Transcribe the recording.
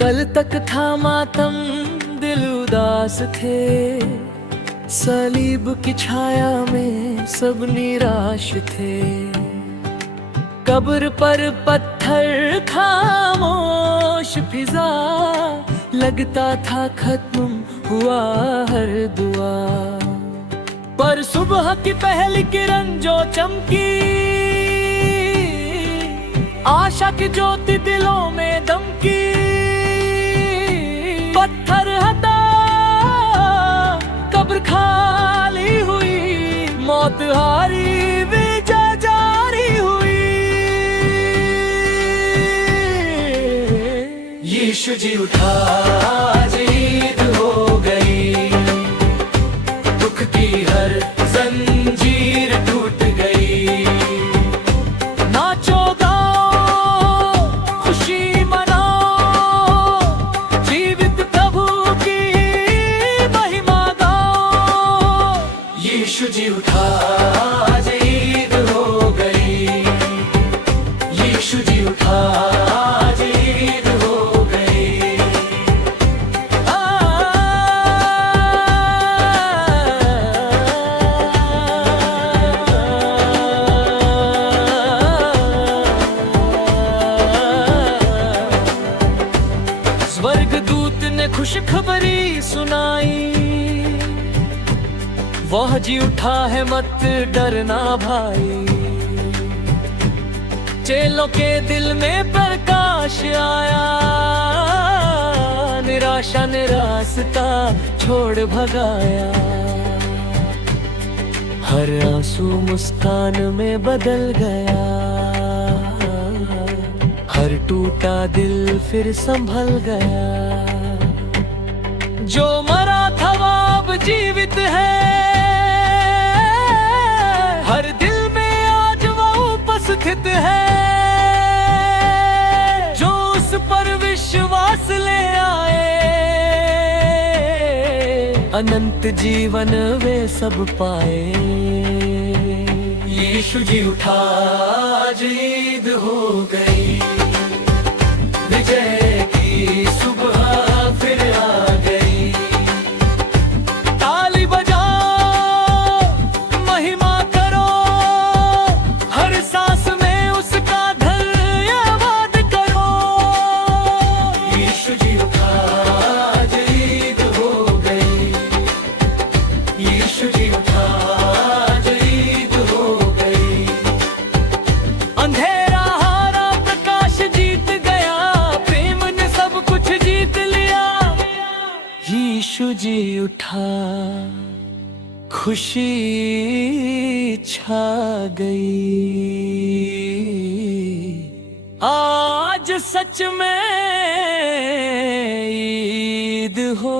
कल तक था मातम, दिल उदास थे, सलीब की छाया में सब निराश थे। कब्र पर पत्थर खामोश फिजा, लगता था खत्म हुआ हर दुआ। पर सुबह की पहली किरण जो चमकी, आशा की ज्योति दिलों में दमकी। पत्थर हटा, कब्र खाली हुई, मौत हारी, विजय जारी हुई। यीशु जी उठा, आज ईद हो गई, दुख की हर जंजीर टूट गई। नाचो गाओ, खुशी मनाओ, जीवित प्रभु की महिमा गाओ। यीशु जी उठा, आज ईद हो गई, यीशु जी उठा, आज ईद हो गई। स्वर्गदूत ने खुशखबरी सुनाई, वह जी उठा है मत डरना भाई। चेलों के दिल में प्रकाश आया, निराशा ने रास्ता छोड़ भगाया। हर आंसू मुस्कान में बदल गया, हर टूटा दिल फिर संभल गया। जो मरा था वो अब जीवित है, हर दिल में आज वो उपस्थित है। जो उस पर विश्वास ले आए, अनंत जीवन वे सब पाए। यीशु जी उठा, आज ईद हो गई, विजय की सुबह फिर आ गई। ताली बजाओ, महिमा करो, हर सांस में उसका धन्यवाद करो। यीशु जी उठा, आज ईद हो गई, यीशु जी उठा, आज ईद हो गई। अंधेरा हारा, प्रकाश जीत गया, प्रेम ने सब कुछ जीत लिया। यीशु जी उठा, खुशी छा गई। आज सच में ईद हो